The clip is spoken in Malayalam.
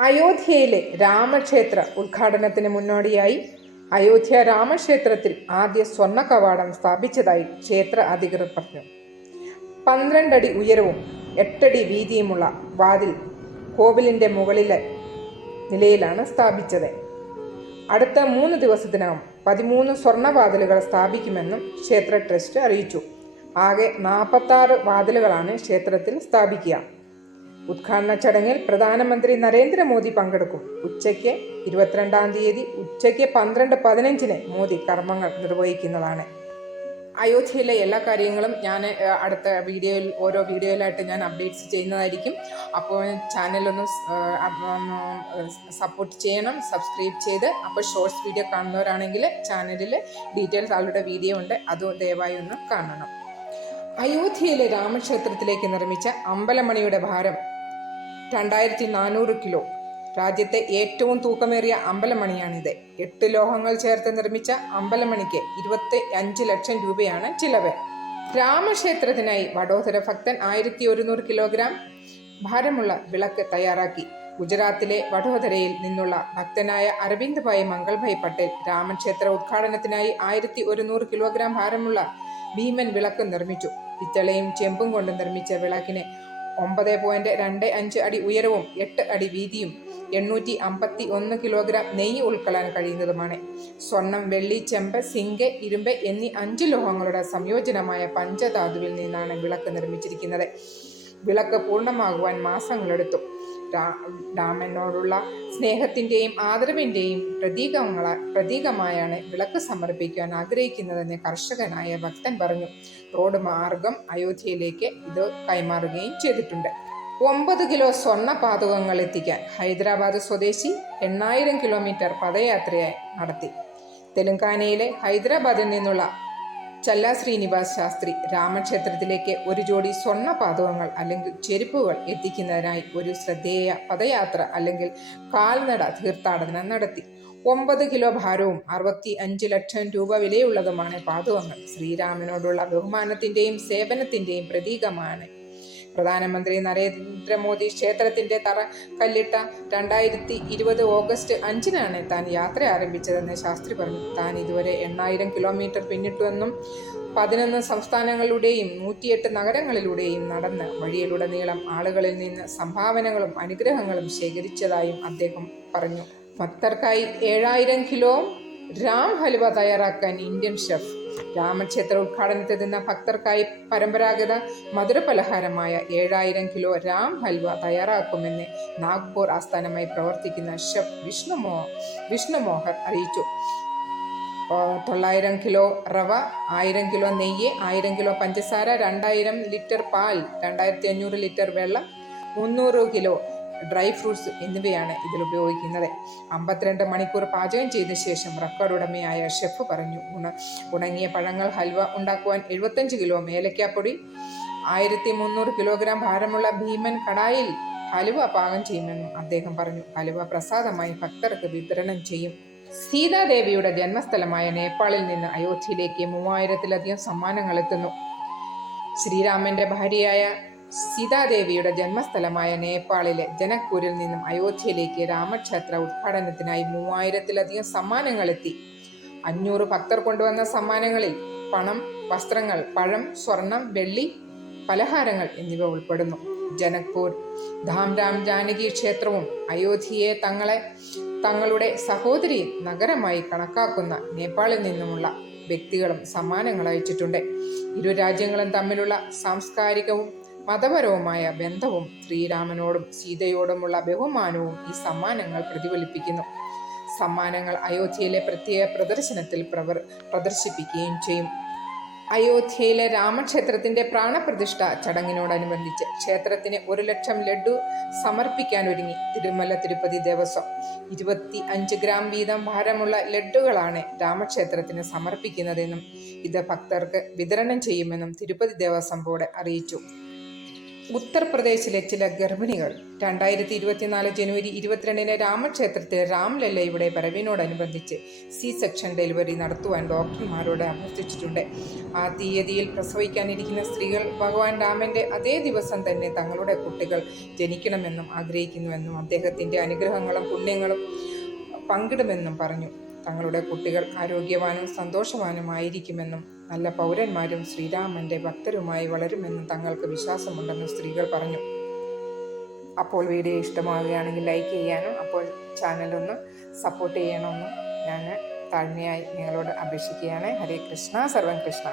അയോധ്യയിലെ രാമക്ഷേത്ര ഉദ്ഘാടനത്തിന് മുന്നോടിയായി അയോധ്യ രാമക്ഷേത്രത്തിൽ ആദ്യ സ്വർണ കവാടം സ്ഥാപിച്ചതായി ക്ഷേത്ര അധികൃതർ പറഞ്ഞു. പന്ത്രണ്ടടി ഉയരവും എട്ടടി വീതിയുമുള്ള വാതിൽ കോവിലിന്റെ മുകളിലെ നിലയിലാണ് സ്ഥാപിച്ചത്. അടുത്ത മൂന്ന് ദിവസത്തിനകം പതിമൂന്ന് സ്വർണ വാതിലുകൾ സ്ഥാപിക്കുമെന്നും ക്ഷേത്ര ട്രസ്റ്റ് അറിയിച്ചു. ആകെ നാൽപ്പത്താറ് വാതിലുകളാണ് ക്ഷേത്രത്തിൽ സ്ഥാപിക്കുക. ഉദ്ഘാടന ചടങ്ങിൽ പ്രധാനമന്ത്രി നരേന്ദ്രമോദി പങ്കെടുക്കും. ഉച്ചയ്ക്ക് ഇരുപത്തിരണ്ടാം തീയതി ഉച്ചയ്ക്ക് പന്ത്രണ്ട് പതിനഞ്ചിന് മോദി കർമ്മങ്ങൾ നിർവഹിക്കുന്നതാണ്. അയോധ്യയിലെ എല്ലാ കാര്യങ്ങളും ഞാൻ അടുത്ത വീഡിയോയിൽ ഓരോ വീഡിയോയിലായിട്ട് ഞാൻ അപ്ഡേറ്റ്സ് ചെയ്യുന്നതായിരിക്കും. അപ്പോൾ ചാനലൊന്ന് സപ്പോർട്ട് ചെയ്യണം സബ്സ്ക്രൈബ് ചെയ്ത്. അപ്പോൾ ഷോർട്സ് വീഡിയോ കാണുന്നവരാണെങ്കിൽ ചാനലിൽ ഡീറ്റെയിൽസ് ആളുടെ വീഡിയോ ഉണ്ട്. അത് ദയവായി ഒന്ന് കാണണം. അയോധ്യയിലെ രാമക്ഷേത്രത്തിലേക്ക് നിർമ്മിച്ച അമ്പലമണിയുടെ ഭാരം രണ്ടായിരത്തി നാനൂറ് കിലോ. രാജ്യത്തെ ഏറ്റവും തൂക്കമേറിയ അമ്പലമണിയാണിത്. എട്ട് ലോഹങ്ങൾ ചേർത്ത് നിർമ്മിച്ച അമ്പലമണിക്ക് ഇരുപത്തി അഞ്ച് ലക്ഷം രൂപയാണ് ചിലവ്. രാമക്ഷേത്രത്തിനായി വടോധര ഭക്തൻ ആയിരത്തി ഒരുന്നൂറ് കിലോഗ്രാം ഭാരമുള്ള വിളക്ക് തയ്യാറാക്കി. ഗുജറാത്തിലെ വഡോദരയിൽ നിന്നുള്ള ഭക്തനായ അരവിന്ദ് ഭായ് മംഗൾഭായ് പട്ടേൽ രാമക്ഷേത്ര ഉദ്ഘാടനത്തിനായി ആയിരത്തി ഒരുന്നൂറ് കിലോഗ്രാം ഭാരമുള്ള ഭീമൻ വിളക്ക് നിർമ്മിച്ചു. പിത്തളയും ചെമ്പും കൊണ്ട് നിർമ്മിച്ച വിളക്കിന് ഒമ്പത് പോയിന്റ് രണ്ട് അഞ്ച് അടി ഉയരവും എട്ട് അടി വീതിയും എണ്ണൂറ്റി അമ്പത്തി ഒന്ന് കിലോഗ്രാം നെയ്യ് ഉൾക്കൊള്ളാൻ കഴിയുന്നതുമാണ്. സ്വർണം വെള്ളി ചെമ്പ് സിങ്ക് ഇരുമ്പ് എന്നീ അഞ്ച് ലോഹങ്ങളുടെ സംയോജനമായ പഞ്ചധാതുവിൽ നിന്നാണ് വിളക്ക് നിർമ്മിച്ചിരിക്കുന്നത്. വിളക്ക് പൂർണമാകുവാൻ മാസങ്ങളെടുത്തു. രാമനോടുള്ള സ്നേഹത്തിന്റെയും ആദരവിന്റെയും പ്രതീകങ്ങള പ്രതീകമായാണ് വിളക്ക് സമർപ്പിക്കാൻ ആഗ്രഹിക്കുന്നതെന്ന് കർഷകനായ ഭക്തൻ പറഞ്ഞു. റോഡ് മാർഗം അയോധ്യയിലേക്ക് ഇത് കൈമാറുകയും ചെയ്തിട്ടുണ്ട്. ഒമ്പത് കിലോ സ്വർണ പാതകങ്ങൾ എത്തിക്കാൻ ഹൈദരാബാദ് സ്വദേശി എണ്ണായിരം കിലോമീറ്റർ പദയാത്രയായി നടത്തി. തെലങ്കാനയിലെ ഹൈദരാബാദിൽ നിന്നുള്ള ചല്ല ശ്രീനിവാസ് ശാസ്ത്രി രാമക്ഷേത്രത്തിലേക്ക് ഒരു ജോഡി സ്വർണ പാതകങ്ങൾ അല്ലെങ്കിൽ ചെരുപ്പുകൾ എത്തിക്കുന്നതിനായി ഒരു ശ്രദ്ധേയ പദയാത്ര അല്ലെങ്കിൽ കാൽനട തീർത്ഥാടനം നടത്തി. ഒമ്പത് കിലോ ഭാരവും അറുപത്തി അഞ്ച് ലക്ഷം രൂപ വിലയുള്ളതുമാണ് പാതകങ്ങൾ. ശ്രീരാമനോടുള്ള ബഹുമാനത്തിന്റെയും സേവനത്തിന്റെയും പ്രതീകമാണ് പ്രധാനമന്ത്രി നരേന്ദ്രമോദി ക്ഷേത്രത്തിന്റെ തറ കല്ലിട്ട രണ്ടായിരത്തി ഇരുപത് ഓഗസ്റ്റ് അഞ്ചിനാണ് താൻ യാത്ര ആരംഭിച്ചതെന്ന് ശാസ്ത്രി പറഞ്ഞു. താൻ ഇതുവരെ എണ്ണായിരം കിലോമീറ്റർ പിന്നിട്ടുവെന്നും പതിനൊന്ന് സംസ്ഥാനങ്ങളിലൂടെയും നൂറ്റിയെട്ട് നഗരങ്ങളിലൂടെയും നടന്ന് വഴിയിലുടനീളം ആളുകളിൽ നിന്ന് സംഭാവനകളും അനുഗ്രഹങ്ങളും ശേഖരിച്ചതായും അദ്ദേഹം പറഞ്ഞു. ഭക്തർക്കായി ഏഴായിരം കിലോ രാം ഹലുവ തയ്യാറാക്കാൻ ഇന്ത്യൻ ഷെഫ് രാമക്ഷേത്ര ഉദ്ഘാടനത്തെത്തുന്ന ഭക്തർക്കായി പരമ്പരാഗത മധുരപലഹാരമായ ഏഴായിരം കിലോ രാം ഹൽവ തയ്യാറാക്കുമെന്ന് നാഗ്പൂർ ആസ്ഥാനമായി പ്രവർത്തിക്കുന്ന ഷെഫ് വിഷ്ണുമോ വിഷ്ണുമോഹർ അറിയിച്ചു. തൊള്ളായിരം കിലോ റവ ആയിരം കിലോ നെയ്യ് ആയിരം കിലോ പഞ്ചസാര രണ്ടായിരം ലിറ്റർ പാൽ രണ്ടായിരത്തി അഞ്ഞൂറ് ലിറ്റർ വെള്ളം മുന്നൂറ് കിലോ ഡ്രൈ ഫ്രൂട്ട്സ് എന്നിവയാണ് ഇതിൽ ഉപയോഗിക്കുന്നത്. അമ്പത്തിരണ്ട് മണിക്കൂർ പാചകം ചെയ്ത ശേഷം റെക്കോർഡ് ഉടമയായ ഷെഫ് പറഞ്ഞു ഉണ ഉണങ്ങിയ പഴങ്ങൾ ഹൽവ ഉണ്ടാക്കുവാൻ എഴുപത്തഞ്ച് കിലോ മേലക്കാപ്പൊടി ആയിരത്തി മുന്നൂറ് കിലോഗ്രാം ഭാരമുള്ള ഭീമൻ കടായിൽ ഹലുവ പാകം ചെയ്യുമെന്നും അദ്ദേഹം പറഞ്ഞു. ഹലുവ പ്രസാദമായി ഭക്തർക്ക് വിതരണം ചെയ്യും. സീതാദേവിയുടെ ജന്മസ്ഥലമായ നേപ്പാളിൽ നിന്ന് അയോധ്യയിലേക്ക് മൂവായിരത്തിലധികം സമ്മാനങ്ങൾ എത്തുന്നു. ശ്രീരാമന്റെ ഭാര്യയായ സീതാദേവിയുടെ ജന്മസ്ഥലമായ നേപ്പാളിലെ ജനക്പൂരിൽ നിന്നും അയോധ്യയിലേക്ക് രാമക്ഷേത്ര ഉദ്ഘാടനത്തിനായി മൂവായിരത്തിലധികം സമ്മാനങ്ങൾ എത്തി അഞ്ഞൂറ് ഭക്തർ കൊണ്ടുവന്ന സമ്മാനങ്ങളിൽ പണം വസ്ത്രങ്ങൾ പഴം സ്വർണം വെള്ളി പലഹാരങ്ങൾ എന്നിവ ഉൾപ്പെടുന്നു. ജനക്പൂർ ധാംരാം ജാനകി ക്ഷേത്രവും അയോധ്യയെ തങ്ങളെ തങ്ങളുടെ സഹോദരി നഗരമായി കണക്കാക്കുന്ന നേപ്പാളിൽ നിന്നുമുള്ള വ്യക്തികളും സമ്മാനങ്ങൾ അയച്ചിട്ടുണ്ട്. ഇരു രാജ്യങ്ങളും തമ്മിലുള്ള സാംസ്കാരികവും മതപരവുമായ ബന്ധവും ശ്രീരാമനോടും സീതയോടുമുള്ള ബഹുമാനവും ഈ സമ്മാനങ്ങൾ പ്രതിഫലിപ്പിക്കുന്നു. സമ്മാനങ്ങൾ അയോധ്യയിലെ പ്രത്യേക പ്രദർശനത്തിൽ പ്രവർ പ്രദർശിപ്പിക്കുകയും ചെയ്യും. അയോധ്യയിലെ രാമക്ഷേത്രത്തിന്റെ പ്രാണപ്രതിഷ്ഠ ചടങ്ങിനോടനുബന്ധിച്ച് ക്ഷേത്രത്തിന് ഒരു ലക്ഷം ലഡു സമർപ്പിക്കാൻ ഒരുങ്ങി തിരുമല തിരുപ്പതി ദേവസ്വം. ഇരുപത്തി അഞ്ച് ഗ്രാം വീതം ഭാരമുള്ള ലഡുകളാണ് രാമക്ഷേത്രത്തിന് സമർപ്പിക്കുന്നതെന്നും ഇത് ഭക്തർക്ക് വിതരണം ചെയ്യുമെന്നും തിരുപ്പതി ദേവസ്വം ബോർഡ് അറിയിച്ചു. ഉത്തർപ്രദേശിലെ ചില ഗർഭിണികൾ രണ്ടായിരത്തി ഇരുപത്തിനാല് ജനുവരി ഇരുപത്തിരണ്ടിന് രാമക്ഷേത്രത്തിലെ രാംലല്ലയുടെ വരവിനോടനുബന്ധിച്ച് സി സെക്ഷൻ ഡെലിവറി നടത്തുവാൻ ഡോക്ടർമാരോട് അഭ്യർത്ഥിച്ചിട്ടുണ്ട്. ആ തീയതിയിൽ പ്രസവിക്കാനിരിക്കുന്ന സ്ത്രീകൾ ഭഗവാൻ രാമന്റെ അതേ ദിവസം തന്നെ തങ്ങളുടെ കുട്ടികൾ ജനിക്കണമെന്നും ആഗ്രഹിക്കുന്നുവെന്നും അദ്ദേഹത്തിന്റെ അനുഗ്രഹങ്ങളും പുണ്യങ്ങളും പങ്കിടുമെന്നും പറഞ്ഞു. തങ്ങളുടെ കുട്ടികൾ ആരോഗ്യവാനും സന്തോഷവാനുമായിരിക്കുമെന്നും നല്ല പൗരന്മാരും ശ്രീരാമന്റെ ഭക്തരുമായി വളരുമെന്നും തങ്ങൾക്ക് വിശ്വാസമുണ്ടെന്നും സ്ത്രീകൾ പറഞ്ഞു. അപ്പോൾ വീഡിയോ ഇഷ്ടമാവുകയാണെങ്കിൽ ലൈക്ക് ചെയ്യാനും അപ്പോൾ ചാനലൊന്ന് സപ്പോർട്ട് ചെയ്യണമെന്നും ഞാൻ താഴ്മയായി നിങ്ങളോട് അപേക്ഷിക്കുകയാണ്. ഹരേ കൃഷ്ണ സർവം കൃഷ്ണ.